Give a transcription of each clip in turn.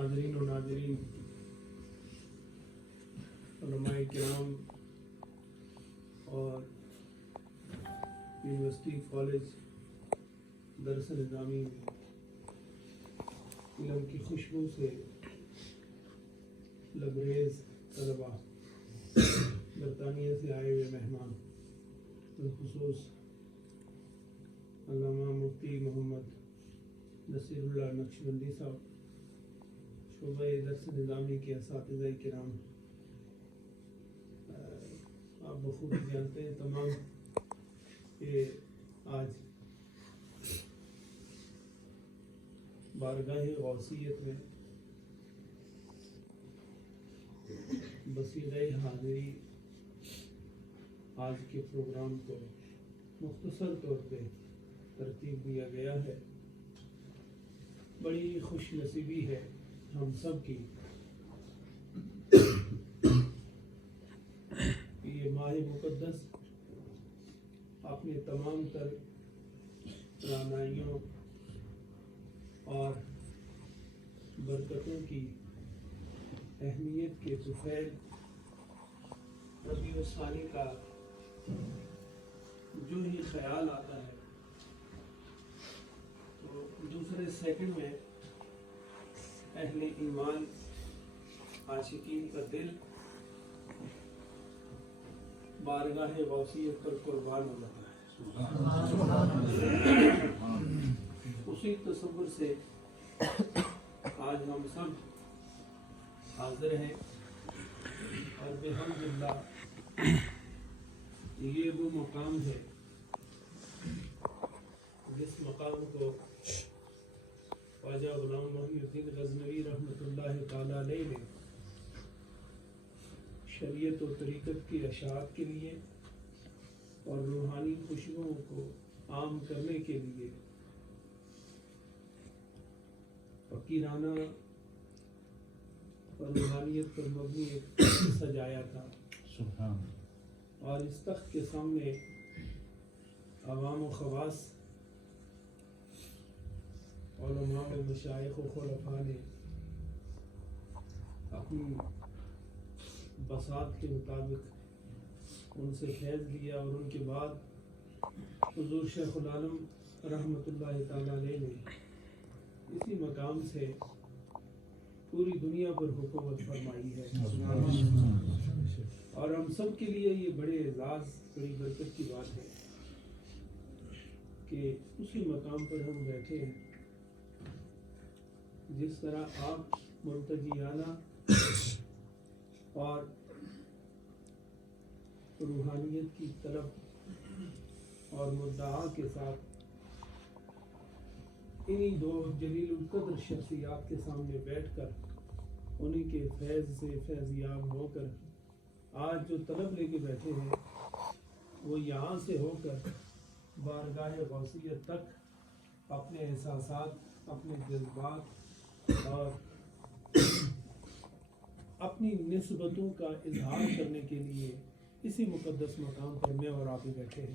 حاضرین و ناظرین، علماء کرام اور یونیورسٹی کالج درس نظامی میں علم کی خوشبو سے لبریز طلباء، برطانیہ سے آئے ہوئے مہمان، بالخصوص علامہ مفتی محمد نصیر اللہ نقشبندی صاحب، شعبہ درس نظامی کے اساتذہ کرام، آپ بخوبی جانتے ہیں تمام کہ آج بارگاہ غوثیت میں بصیرہ حاضری آج کے پروگرام کو مختصر طور پہ ترتیب دیا گیا ہے۔ بڑی خوش نصیبی ہے ہم سب کی کہ یہ ماہ مقدس اپنے تمام تر رعنائیوں اور برکتوں کی اہمیت کے طفیل ربیع الثانی کا جو ہی خیال آتا ہے تو دوسرے سیکنڈ میں اہل ایمان عاشقین کا دل بارگاہ غوثیت پر قربان ہو جاتا ہے۔ اسی تصور سے آج ہم سب حاضر ہیں اور بحمداللہ یہ وہ مقام ہے جس مقام کو خواجہ غلام محی الدین غزنوی رحمۃ اللہ تعالی علیہ نے شریعت و طریقت کی اشاعت کے لیے اور روحانی خوشبوؤں کو عام کرنے کے لیے فقیرانہ اور روحانیت پر مبنی ایک سجایا تھا، اور اس تخت کے سامنے عوام و خواص، علماء و مشائخ و خلفاء نے اپنی بساط کے مطابق ان سے فیض لیا، اور ان کے بعد حضور شیخ العالم رحمۃ اللہ تعالی علیہ نے اسی مقام سے پوری دنیا پر حکومت فرمائی ہے، اور ہم سب کے لیے یہ بڑے اعزاز، بڑی برکت کی بات ہے کہ اسی مقام پر ہم بیٹھے ہیں۔ جس طرح آپ مرتجیانہ اور روحانیت کی طلب اور مدعا کے ساتھ انہی دو جلیل القدر شخصیات کے سامنے بیٹھ کر انہی کے فیض سے فیضیاب ہو کر آج جو طلب لے کے بیٹھے ہیں وہ یہاں سے ہو کر بارگاہ غوثیت تک اپنے احساسات، اپنے جذبات اور اپنی نسبتوں کا اظہار کرنے کے لیے اسی مقدس مقام پر میں اور آپ ہی بیٹھے ہیں۔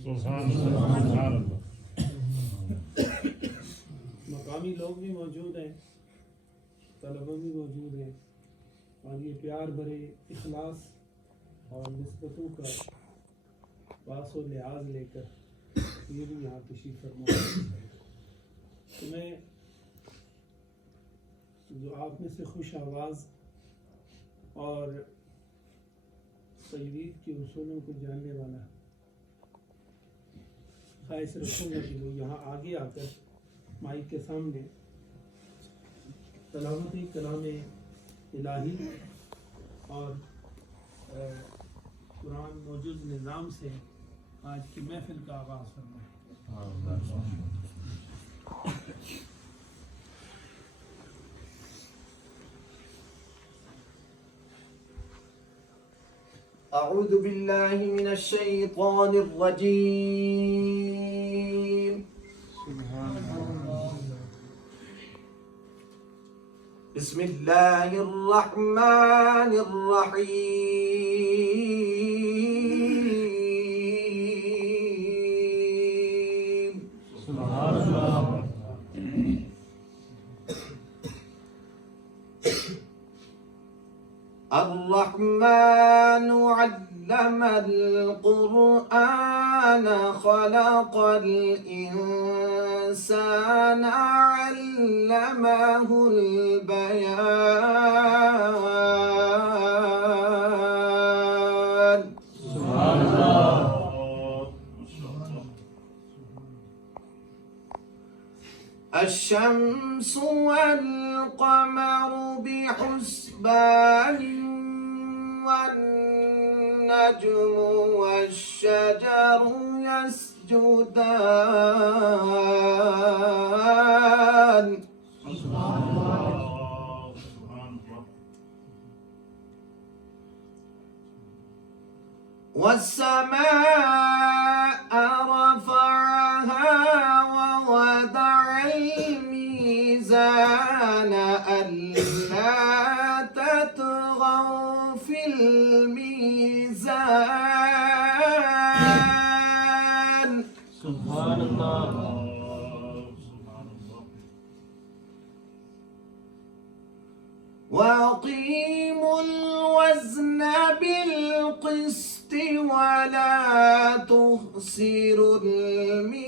مقامی لوگ بھی موجود ہیں، طلبہ بھی موجود ہیں، اور یہ پیار بھرے اخلاص اور نسبتوں کا پاس و لحاظ لے کر یہ بھی یہاں تشریف فرما ہے۔ تو میں جو آپ میں سے خوش آواز اور تجوید کے اصولوں کو جاننے والا خواہش رکھوں گا کہ وہ یہاں آگے آ کر مائک کے سامنے تلاوت کلام الہی اور قرآن موجز نظام سے آج کی محفل کا آغاز فرمائیں۔ أعوذ بالله من الشيطان الرجيم بسم الله الرحمن الرحيم سبحان الله الرحمن علم القرآن خلق الإنسان علمه البيان. سبحان الله. الشمس والقمر بحسبان والنجم والشجر يسجدان. سبحان الله. سبحان الله. والسماء رفعها ووضع الميزان ألا تطغوا في الميزان. سبحان الله. سبحان الله. وأقيموا الوزن بالقسط ولا تخسروا الميزان.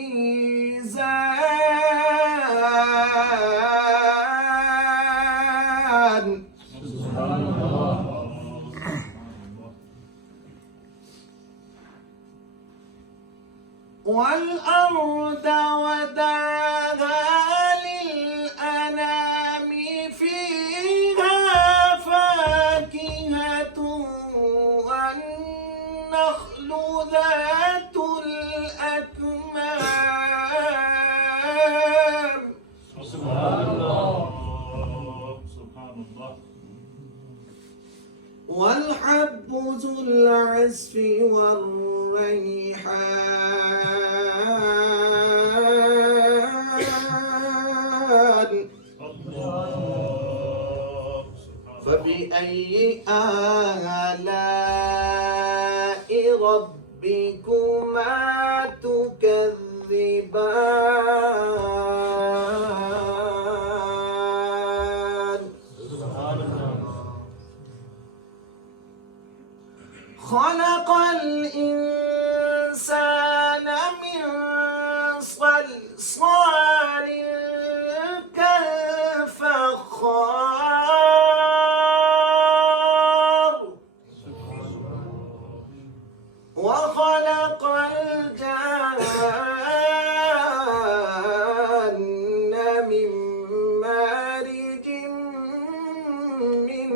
سبحان الله. والأرض وضعها للأنام فيها فاكهة والنخل ذات الأكمام. سبحان الله. سبحان الله. والحب ذو العصف والريحان. الله. فبأي آلاء ربكما تكذبان. سبحان الله. خلق الإنسان من صلصال كالفخار. وخلق الجان من مارج من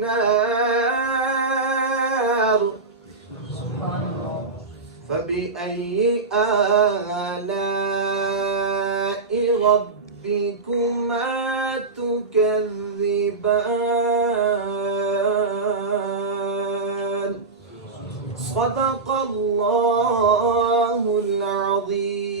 نار. فبأي آلاء ربكما تكذبان. صدق الله العظيم.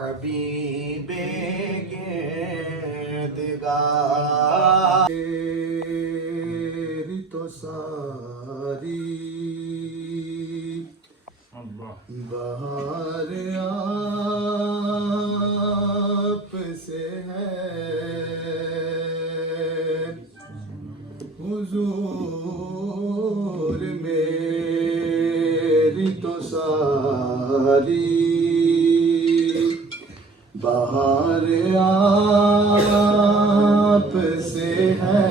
حبیب گردگار تیری تو ساری اللہ بہار آپ سے ہے حضور میری تو ساری بہار آپ سے ہے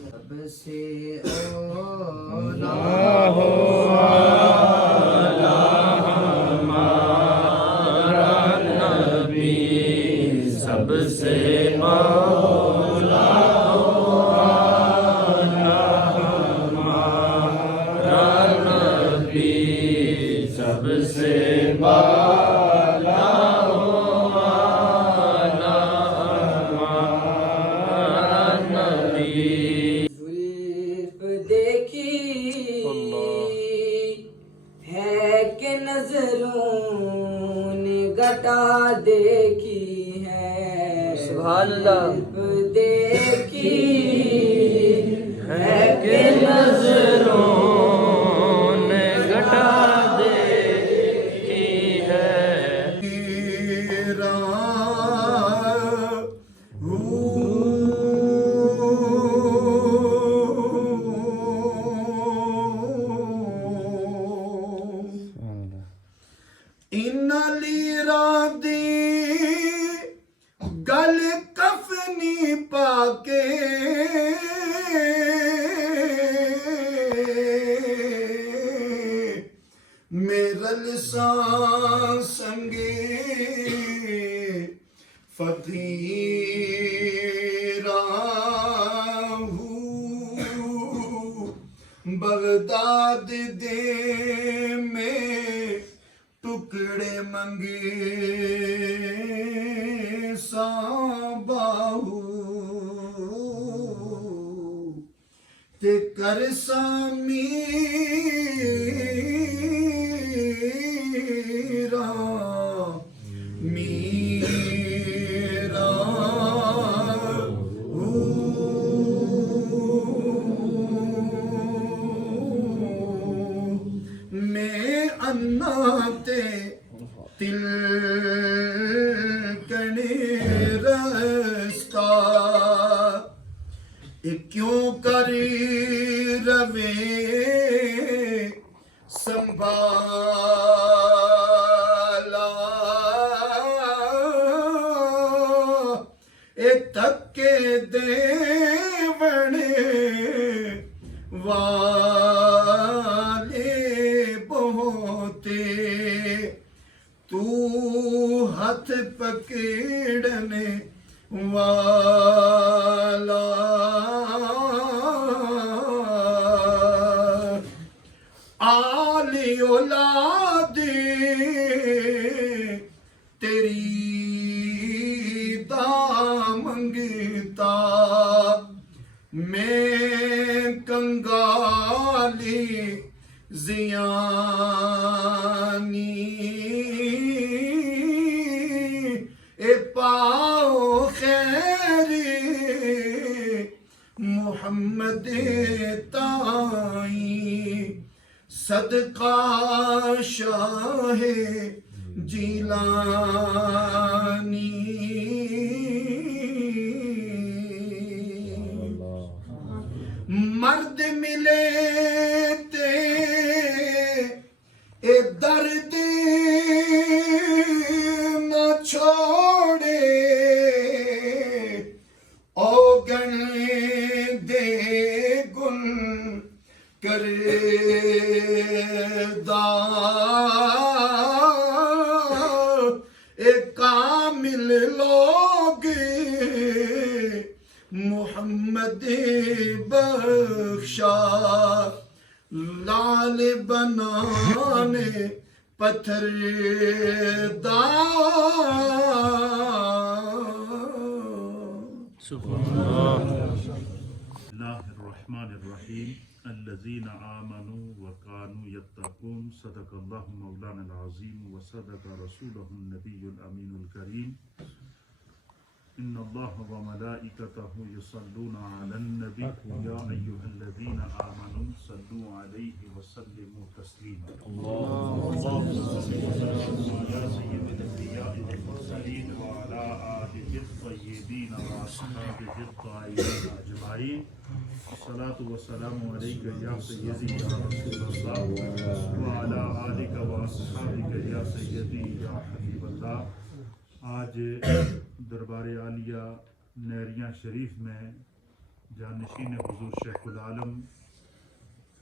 سب سے اولا سب سے مولا ہمارا نبی سب سے بالا ہمارا نبی زلف دیکھی ہے کہ نظروں نے گٹا دیکھی ہے سبحان اللہ زلف دیکھی ہے کہ نظروں نے گٹا دیکھی ہے گل کفنی پا کے میرا لسان سنگے فقیرا ہوں بغداد دے میں ٹکڑے منگے باہو تے کر میرا میں انا تے تل کیوں کری روے سنبھالا اے تکے دے بنے والے بہتے تو ہاتھ پکڑنے والا آلی اولاد تیری منگتا میں کنگالی زیانی اے پاؤ خیری محمد تائیں صدقہ شاہ جیلانی مرد ملے تے اے درد نہ چھوڑے او گن دے گل کردہ اے کامل لوگ محمد بخشا لال بنانے پتھر اللہ الرحمن الرحیم الذين آمنوا وكانوا يتقون صدق الله مولانا العظيم وصدق رسوله النبي الأمين الكريم إن الله وملائكته يصلون على النبي يا أيها الذين آمنوا صلوا عليه وسلموا تسليما اللهم صل على سيد الأنبياء والمرسلين وعلى آله الطيبين وأصحابه الطاهرين أجمعين الصلاة والسلام عليك يا سيدي يا رسول الله وعلى آلك وأصحابك يا سيدي يا حبيب الله. آج دربار عالیہ نیریاں شریف میں جانشین حضور شیخ العالم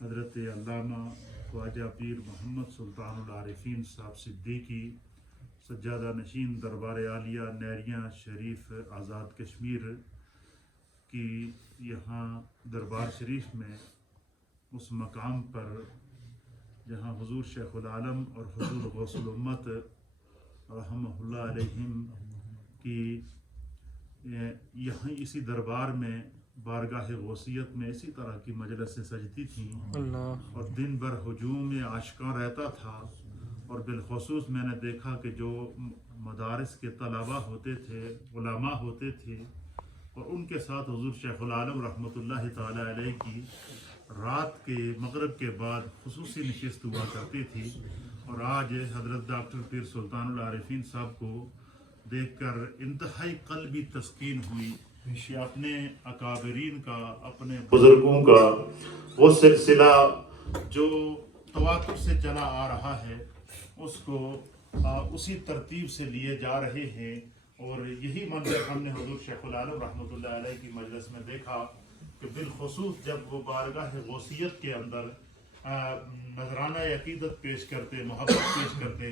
حضرت علامہ خواجہ پیر محمد سلطان العارفین صاحب صدیقی سجادہ نشین دربار عالیہ نیریاں شریف آزاد کشمیر کی یہاں دربار شریف میں اس مقام پر جہاں حضور شیخ العالم اور حضور غوث الامت رحمہ اللہ علیہم کی یہاں اسی دربار میں بارگاہ غوثیت میں اسی طرح کی مجلسیں سجتی تھیں اور دن بھر ہجوم عاشقاں رہتا تھا. اور بالخصوص میں نے دیکھا کہ جو مدارس کے طلباء ہوتے تھے علماء ہوتے تھے اور ان کے ساتھ حضور شیخ العالم رحمۃ اللہ تعالی علیہ کی رات کے مغرب کے بعد خصوصی نشست ہوا کرتی تھی. اور آج حضرت ڈاکٹر پیر سلطان العارفین صاحب کو دیکھ کر انتہائی قلبی تسکین ہوئی کہ اپنے اکابرین کا اپنے بزرگوں کا وہ سلسلہ جو تواتر سے چلا آ رہا ہے اس کو اسی ترتیب سے لیے جا رہے ہیں. اور یہی منظر ہم نے حضور شیخ العالم رحمۃ اللہ علیہ کی مجلس میں دیکھا کہ بالخصوص جب وہ بارگاہ غوثیت کے اندر نذرانہ عقیدت پیش کرتے محبت پیش کرتے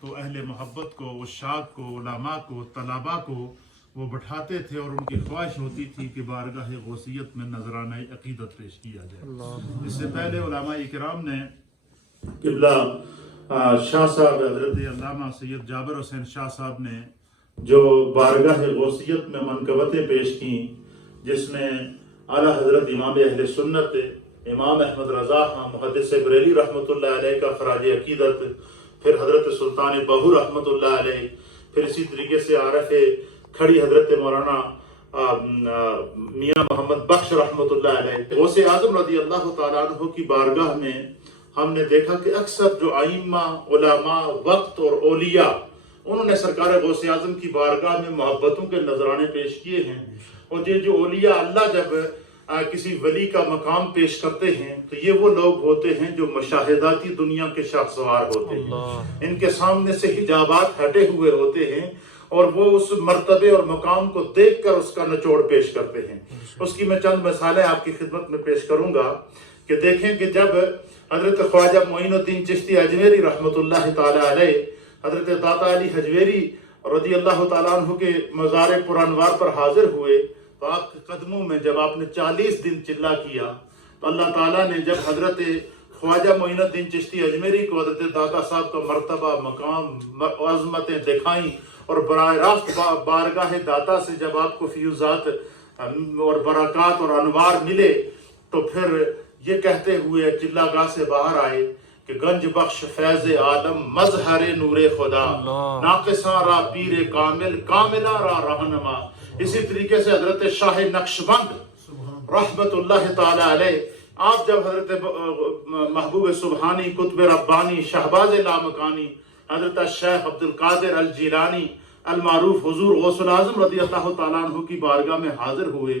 تو اہل محبت کو عشاق کو علماء کو طلباء کو وہ بٹھاتے تھے اور ان کی خواہش ہوتی تھی کہ بارگاہ غوثیت میں نذرانہ عقیدت پیش کیا جائے. اس سے پہلے علماء اکرام نے قبلہ شاہ صاحب حضرت علامہ سید جابر حسین شاہ صاحب نے جو بارگاہ غوثیت میں منقبتیں پیش کیں جس میں اعلیٰ حضرت امام اہل سنت امام احمد رضا خان محدث بریلی رحمۃ اللہ علیہ کا خراج عقیدت، پھر حضرت سلطان بہو رحمۃ اللہ علیہ، پھر اسی طریقے سے عارف کھڑی حضرت مولانا میاں محمد بخش رحمۃ اللہ علیہ. غوث اعظم رضی اللہ تعالیٰ عنہ کی بارگاہ میں ہم نے دیکھا کہ اکثر جو ائمہ علماء وقت اور اولیاء انہوں نے سرکار غوث اعظم کی بارگاہ میں محبتوں کے نذرانے پیش کیے ہیں. اور یہ جو اولیاء اللہ جب کسی ولی کا مقام پیش کرتے ہیں تو یہ وہ لوگ ہوتے ہیں جو مشاہداتی دنیا کے شاہسوار ہوتے ہیں. ان کے سامنے سے حجابات ہٹے ہوئے ہوتے ہیں اور وہ اس مرتبے اور مقام کو دیکھ کر اس کا نچوڑ پیش کرتے ہیں. اس کی میں چند مثالیں آپ کی خدمت میں پیش کروں گا کہ دیکھیں کہ جب حضرت خواجہ معین الدین چشتی اجمیری رحمۃ اللہ تعالی علیہ حضرت داتا علی حجویری رضی اللہ تعالیٰ عنہ کے مزار پرانوار پر حاضر ہوئے تو آپ کے قدموں میں جب آپ نے 40 دن چلا کیا تو اللہ تعالیٰ نے جب حضرت خواجہ معین الدین چشتی اجمیری کو حضرت داتا صاحب کا مرتبہ مقام عظمتیں دکھائیں اور براہ راست بارگاہ داتا سے جب آپ کو فیوزات اور برکات اور انوار ملے تو پھر یہ کہتے ہوئے چلا گاہ سے باہر آئے کہ گنج بخش فیض عالم مظہر نور خدا ناقصاں را پیر کامل کاملہ را رہنما. اسی طریقے سے حضرت شاہ نقشبند رحمت اللہ تعالی علیہ آپ جب حضرت محبوب سبحانی قطب ربانی شہباز لامکانی حضرت شیخ عبد القادر الجیلانی المعروف حضور غوث الاعظم رضی اللہ تعالیٰ عنہ کی بارگاہ میں حاضر ہوئے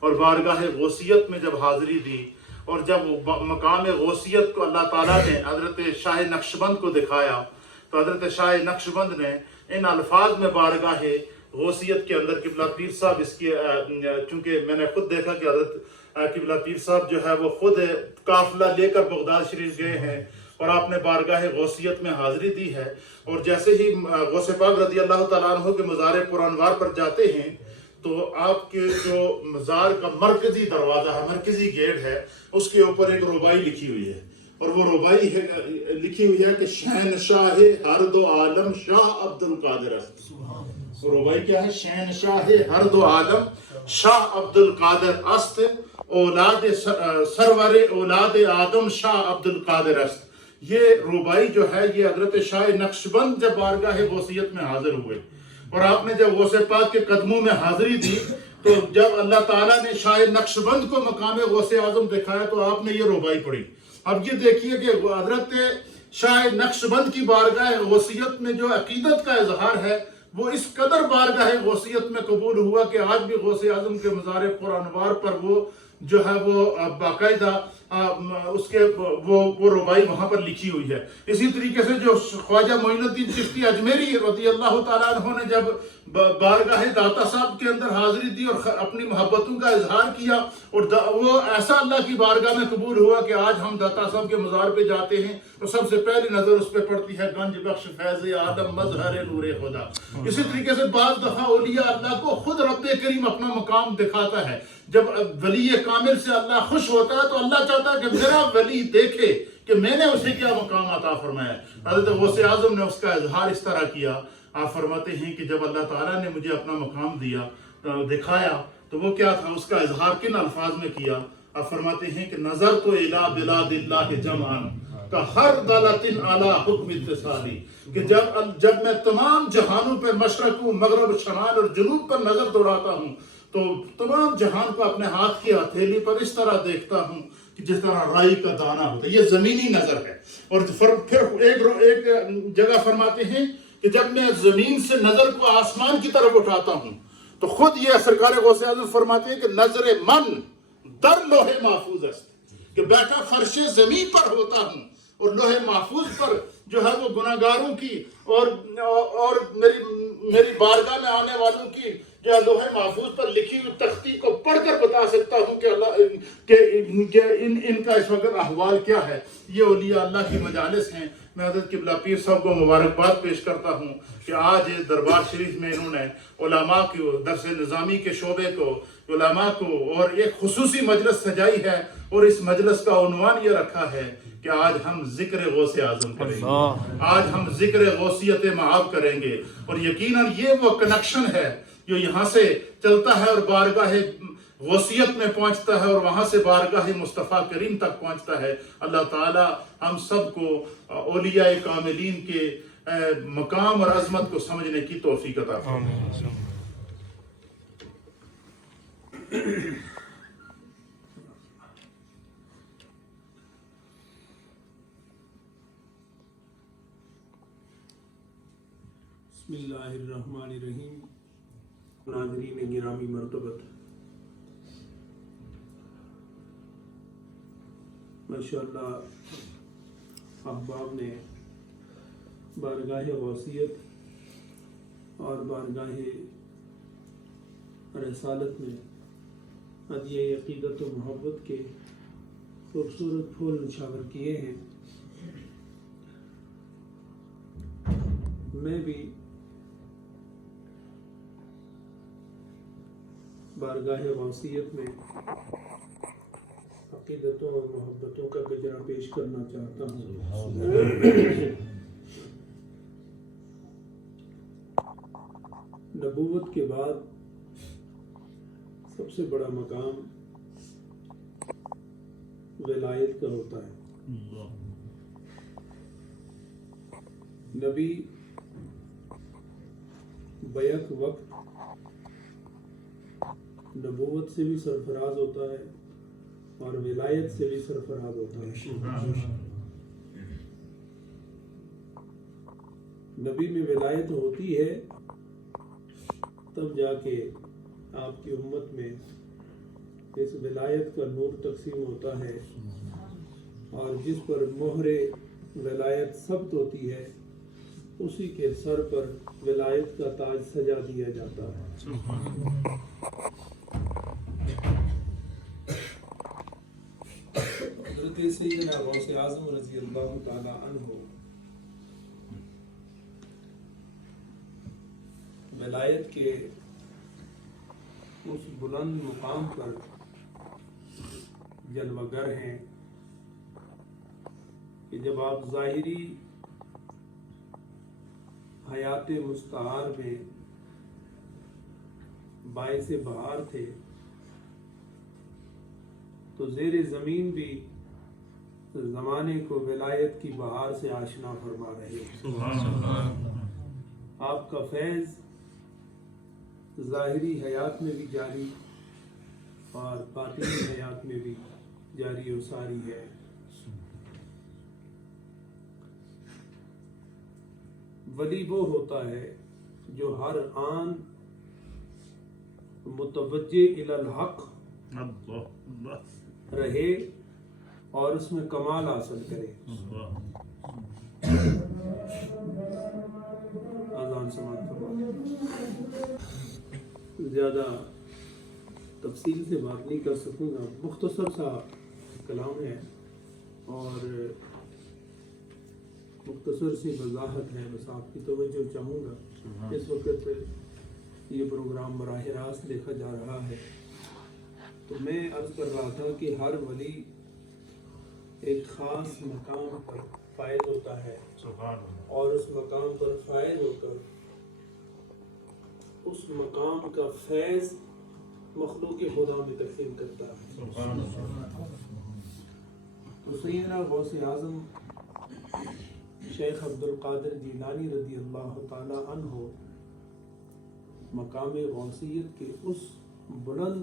اور بارگاہ غوثیت میں جب حاضری دی اور جب مقام غوثیت کو اللہ تعالیٰ نے حضرت شاہ نقشبند کو دکھایا تو حضرت شاہ نقشبند نے ان الفاظ میں بارگاہ غوثیت کے اندر قبلہ پیر صاحب اس کی چونکہ میں نے خود دیکھا کہ حضرت قبلہ پیر صاحب جو ہے وہ خود قافلہ لے کر بغداد شریف گئے ہیں اور آپ نے بارگاہ غوثیت میں حاضری دی ہے. اور جیسے ہی غوث پاک رضی اللہ تعالیٰ عنہ کے مزار پرانوار پر جاتے ہیں تو آپ کے جو مزار کا مرکزی دروازہ ہے مرکزی گیٹ ہے اس کے اوپر ایک ربائی لکھی ہوئی ہے اور وہ ربائی لکھی ہوئی ہے کہ شہنشاہ ہر دو عالم شاہ عبد القادر است. ربائی کیا ہے؟ شہنشاہ ہر دو عالم شاہ عبد القادر است اولاد سرور اولاد آدم شاہ عبد القادر است. یہ ربائی جو ہے یہ حضرت شاہ نقشبند جب بارگاہ غوثیت میں حاضر ہوئے اور آپ نے جب غوث پاک کے قدموں میں حاضری دی تو جب اللہ تعالیٰ نے شاہ نقشبند کو مقام غوث اعظم دکھایا تو آپ نے یہ ربائی پڑھی. اب یہ دیکھیے کہ حضرت شاہ نقشبند کی بارگاہ غوثیت میں جو عقیدت کا اظہار ہے وہ اس قدر بارگاہ غوثیت میں قبول ہوا کہ آج بھی غوث اعظم کے مزار پرانوار پر وہ جو ہے وہ باقاعدہ اس کے وہ ربائی وہاں پر لکھی ہوئی ہے. اسی طریقے سے جو خواجہ معین الدین چشتی اجمیری رضی اللہ تعالیٰ عنہ نے جب بارگاہ داتا صاحب کے اندر حاضری دی اور اپنی محبتوں کا اظہار کیا اور وہ ایسا اللہ کی بارگاہ میں قبول ہوا کہ آج ہم داتا صاحب کے مزار پہ جاتے ہیں تو سب سے پہلی نظر اس پہ پڑتی ہے گنج بخش فیض آدم مظہر نور خدا. اسی طریقے سے بعض دفعہ اولیاء اللہ کو خود رب کریم اپنا مقام دکھاتا ہے. جب ولی کامل سے اللہ خوش ہوتا ہے تو اللہ چاہتا ہے کہ میرا ولی دیکھے کہ میں نے اسے کیا مقام عطا فرمایا. حضرت غوث اعظم نے اس کا اظہار اس طرح کیا. آپ فرماتے ہیں کہ جب اللہ تعالیٰ نے مجھے اپنا مقام دیا دکھایا تو وہ کیا تھا, اس کا اظہار کن الفاظ میں کیا. آپ فرماتے ہیں کہ نظر تو الی بلاد اللہ جمعان کا ہر دالتن اعلی حکم اتصالی, کہ جب میں تمام جہانوں پر مشرق مغرب شمال اور جنوب پر نظر دوڑاتا ہوں تو تمام جہان کو اپنے ہاتھ کی ہتھیلی پر اس طرح دیکھتا ہوں کہ جس طرح رائی کا دانہ ہوتا ہے. یہ زمینی نظر ہے. اور پھر ایک جگہ فرماتے ہیں کہ جب میں زمین سے نظر کو آسمان کی طرف اٹھاتا ہوں تو خود یہ سرکار غوث اعظم فرماتے ہیں کہ نظر من در لوح محفوظ است, کہ بیٹھا فرش زمین پر ہوتا ہوں اور لوح محفوظ پر جو ہے وہ گناہگاروں کی اور میری بارگاہ میں آنے والوں کی جو لوح محفوظ پر لکھی ہوئی تختی کو پڑھ کر بتا سکتا ہوں کہ ان کا اس وقت احوال کیا ہے. یہ اولیاء اللہ کی مجالس ہیں. میں حضرت قبلہ پیر صاحب کو مبارکباد پیش کرتا ہوں کہ آج دربار شریف میں انہوں نے علماء کو, درس نظامی کے شعبے کو, علماء کو اور ایک خصوصی مجلس سجائی ہے اور اس مجلس کا عنوان یہ رکھا ہے کہ آج ہم ذکر غوث اعظم کریں گے, آج ہم ذکر غوثیت مآب کریں گے. اور یقیناً یہ وہ کنیکشن ہے جو یہاں سے چلتا ہے اور بارگاہ غوثیت میں پہنچتا ہے اور وہاں سے بارگاہ مصطفیٰ کریم تک پہنچتا ہے. اللہ تعالی ہم سب کو اولیاء کاملین کے مقام اور عظمت کو سمجھنے کی توفیق عطا فرمائے. بسم اللہ الرحمن الرحیم. ناظرین گرامی مرتبت, ماشاءاللہ احباب نے بارگاہ غوثیت اور بارگاہ رسالت میں ہدیہ عقیدت و محبت کے خوبصورت پھول نچھاور کیے ہیں. میں بھی بارگاہ غوثیت میں عقیدتوں اور محبتوں کا گجرا پیش کرنا چاہتا ہوں. نبوت کے بعد سب سے بڑا مقام ولایت کا ہوتا ہے. نبی بیک وقت نبوت سے بھی سرفراز ہوتا ہے اور ولایت سے بھی سرفراز ہوتا ہے. نبی میں ولایت ہوتی ہے تب جا کے آپ کی امت میں اس ولایت کا نور تقسیم ہوتا ہے, اور جس پر مہر ولایت ثبت ہوتی ہے اسی کے سر پر ولایت کا تاج سجا دیا جاتا ہے. حضرت سیدنا غوث اعظم رضی اللہ تعالی عنہ ولایت کے اس بلند مقام پر جلوہ گر ہیں کہ جب آپ ظاہری حیات مستعار میں باعث بہار تھے تو زیر زمین بھی زمانے کو ولایت کی بہار سے آشنا فرما رہے ہیں. سبحان اللہ. آپ کا فیض ظاہری حیات میں بھی جاری اور باطنی حیات میں بھی جاری و ساری ہے. ولی وہ ہوتا ہے جو ہر آن متوجہ الی الحق اللہ اللہ رہے اور اس میں کمال حاصل کرے. اللہ. آذان سماعت فرمائیں. زیادہ تفصیل سے بات نہیں کر سکوں گا، مختصر سا کلام ہے اور مختصر سی وضاحت ہے، بس آپ کی توجہ چاہوں گا. اس وقت یہ پروگرام براہ راست دیکھا جا رہا ہے، تو میں عرض کر رہا تھا کہ ہر ولی ایک خاص مقام پر فائز ہوتا ہے سبحان اللہ. اور اس مقام پر فائز ہو کر اس مقام کا فیض مخلوق خدا میں تقسیم کرتا ہے. سبحان اللہ. تو سیدنا غوث اعظم شیخ عبد القادر جیلانی رضی اللہ تعالی عنہ مقام غوثیت کے اس بلند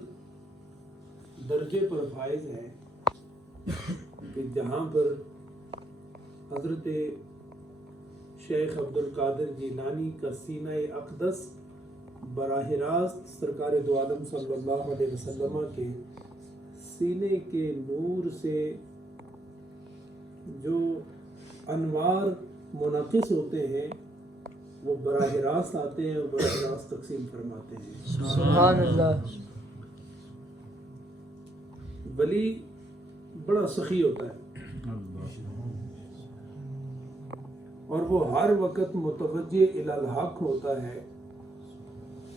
درجے پر فائز ہیں کہ جہاں پر حضرت شیخ عبد القادر جیلانی کا سینہ اقدس براہ راست سرکار دو عالم صلی اللہ علیہ وسلم کے سینے کے نور سے جو انوار منعکس ہوتے ہیں وہ براہ راست آتے ہیں اور براہ راست تقسیم فرماتے ہیں. سبحان اللہ. ولی بڑا سخی ہوتا ہے اور وہ ہر وقت متوجہ الی الحق ہوتا ہے.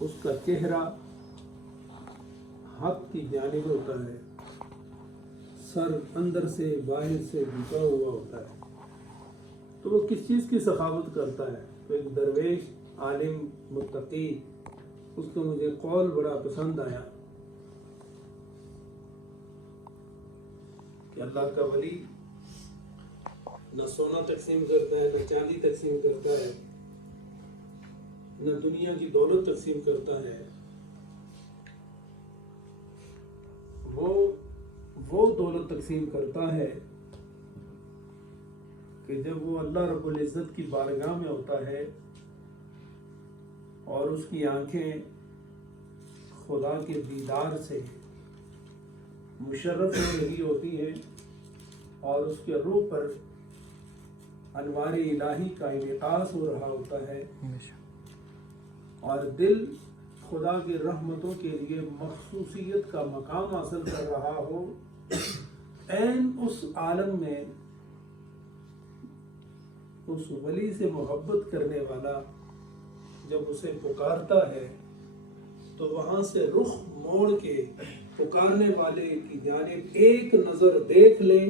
اس کا چہرہ حق کی جانب ہوتا ہے، سر اندر سے باہر سے جھکا ہوا ہوتا ہے. تو وہ کس چیز کی سخاوت کرتا ہے؟ تو ایک درویش عالم متقی، اس کا مجھے قول بڑا پسند آیا کہ اللہ کا ولی نہ سونا تقسیم کرتا ہے، نہ چاندی تقسیم کرتا ہے، نہ دنیا کی دولت تقسیم کرتا ہے. وہ دولت تقسیم کرتا ہے کہ جب وہ اللہ رب العزت کی بارگاہ میں ہوتا ہے اور اس کی آنکھیں خدا کے دیدار سے مشرف ہو رہی ہوتی ہیں اور اس کے روح پر انوار الہی کا انعکاس ہو رہا ہوتا ہے اور دل خدا کی رحمتوں کے لیے مخصوصیت کا مقام حاصل کر رہا ہو. عین اس عالم میں اس ولی سے محبت کرنے والا جب اسے پکارتا ہے تو وہاں سے رخ موڑ کے پکارنے والے کی جانب ایک نظر دیکھ لے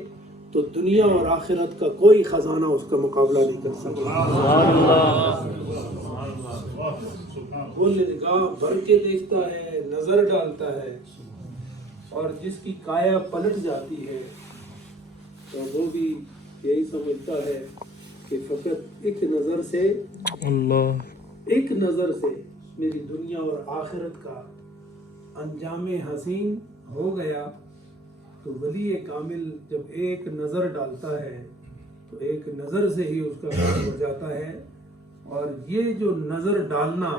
تو دنیا اور آخرت کا کوئی خزانہ اس کا مقابلہ نہیں کر سکتا. وہ نگاہ بھر کے دیکھتا ہے، نظر ڈالتا ہے، اور جس کی کایا پلٹ جاتی ہے تو وہ بھی یہی سمجھتا ہے کہ فقط ایک نظر سے میری دنیا اور آخرت کا انجام حسین ہو گیا. تو ولی کامل جب ایک نظر ڈالتا ہے تو ایک نظر سے ہی اس کا کام ہو جاتا ہے. اور یہ جو نظر ڈالنا،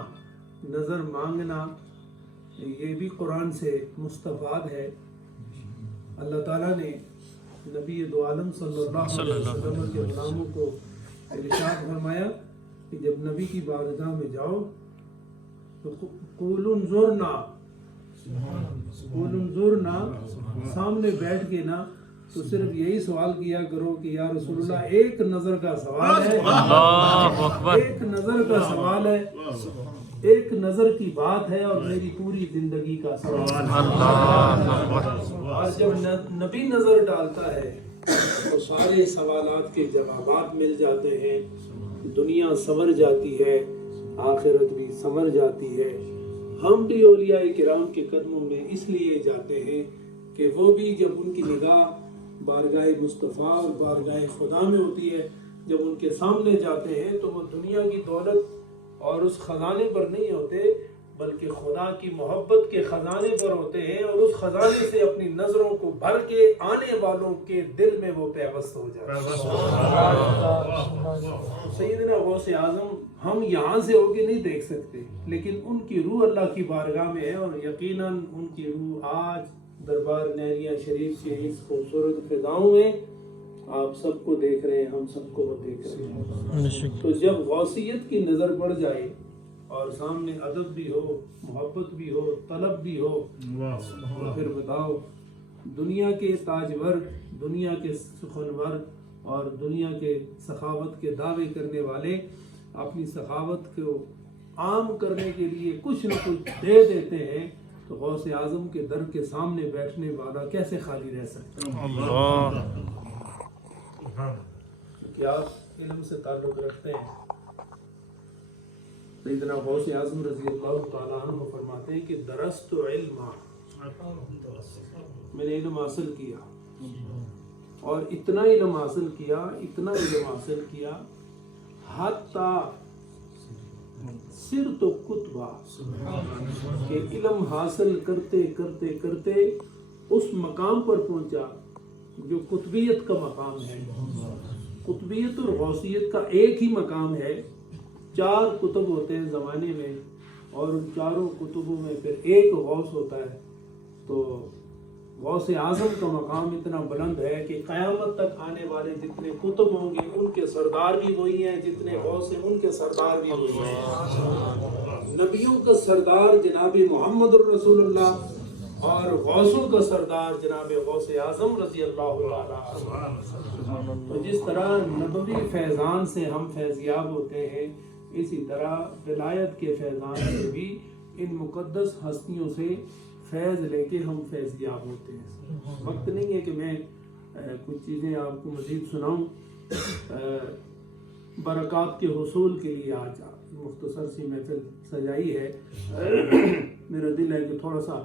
نظر مانگنا، یہ بھی قرآن سے مستفاد ہے. اللہ تعالیٰ نے نبی دو عالم صلی اللہ علیہ وسلم کے غلاموں کو ارشاد فرمایا کہ جب نبی کی بارگاہ میں جاؤ تو قولوا انظرنا، سامنے بیٹھ کے نا تو صرف یہی سوال کیا کرو کہ یا رسول اللہ ایک نظر کا سوال ہے، ایک نظر کا سوال ہے، ایک نظر کی بات ہے اور میری پوری زندگی کا سوال. اور جب نبی نظر ڈالتا ہے تو سارے سوالات کے جوابات مل جاتے ہیں، دنیا سنور جاتی ہے، آخرت بھی سنور جاتی ہے. ہم بھی اولیاء کرام کے قدموں میں اس لیے جاتے ہیں کہ وہ بھی جب ان کی نگاہ بارگاہ مصطفیٰ اور بارگاہ خدا میں ہوتی ہے، جب ان کے سامنے جاتے ہیں تو وہ دنیا کی دولت اور اس خزانے پر نہیں ہوتے، بلکہ خدا کی محبت کے خزانے پر ہوتے ہیں، اور اس خزانے سے اپنی نظروں کو بھر کے آنے والوں کے دل میں وہ پیوست ہو جاتے ہیں۔ سیدنا غوث اعظم ہم یہاں سے ہو کے نہیں دیکھ سکتے، لیکن ان کی روح اللہ کی بارگاہ میں ہے، اور یقیناً ان کی روح آج دربار نہریہ شریف کے اس خوبصورت فضاؤں میں آپ سب کو دیکھ رہے ہیں، ہم سب کو وہ دیکھ رہے ہیں۔ تو جب غوثیت کی نظر پڑ جائے اور سامنے ادب بھی ہو، محبت بھی ہو، طلب بھی ہو، تو پھر بتاؤ دنیا کے تاجور، دنیا کے سخنور اور دنیا کے سخاوت کے دعوے کرنے والے اپنی سخاوت کو عام کرنے کے لیے کچھ نہ کچھ دے دیتے ہیں، تو غوث اعظم کے در کے سامنے بیٹھنے والا کیسے خالی رہ سکتا ہے؟ کیا آپ علم سے تعلق رکھتے ہیں؟ سیدنا غوث اعظم رضی اللہ تعالیٰ عنہ فرماتے ہیں کہ درست علما، میں نے علم حاصل کیا، اور اتنا علم حاصل کیا، اتنا علم حاصل کیا، حتی سر تو کتبہ، کہ علم حاصل کرتے کرتے کرتے اس مقام پر پہنچا جو قطبیت کا مقام ہے۔ قطبیت اور غوثیت کا ایک ہی مقام ہے، 4 کتب ہوتے ہیں زمانے میں، اور ان چاروں کتبوں میں پھر ایک غوث ہوتا ہے۔ تو غوث اعظم کا مقام اتنا بلند ہے کہ قیامت تک آنے والے جتنے کتب ہوں گے ان کے سردار بھی وہی ہیں، جتنے غوث ہیں ان کے سردار بھی وہی ہیں۔ نبیوں کا سردار جناب محمد الرسول اللہ، اور غوثوں کا سردار جناب غوث اعظم رضی اللہ تعالیٰ۔ تو جس طرح نبوی فیضان سے ہم فیضیاب ہوتے ہیں، اسی طرح ولایت کے فیضان سے بھی ان مقدس ہستیوں سے فیض لے کے ہم فیضیاب ہوتے ہیں۔ وقت نہیں ہے کہ میں کچھ چیزیں آپ کو مزید سناؤں۔ برکات کے حصول کے لیے آج مختصر سی محفل سجائی ہے۔ میرا دل ہے کہ تھوڑا سا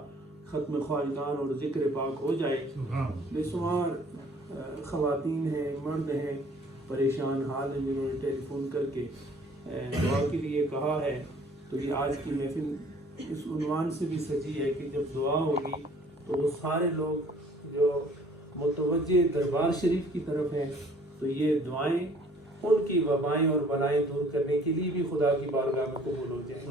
ختم خواجگان اور ذکر پاک ہو جائے۔ بے شمار خواتین ہیں، مرد ہیں، پریشان حال ہیں، جنہوں نے ٹیلی فون کر کے دعا کے لیے کہا ہے۔ تو یہ آج کی محفل اس عنوان سے بھی سجی ہے کہ جب دعا ہوگی تو وہ سارے لوگ جو متوجہ دربار شریف کی طرف ہیں، تو یہ دعائیں ان کی وبائیں اور بلائیں دور کرنے کے لیے بھی خدا کی بارگاہ میں قبول ہو جائیں۔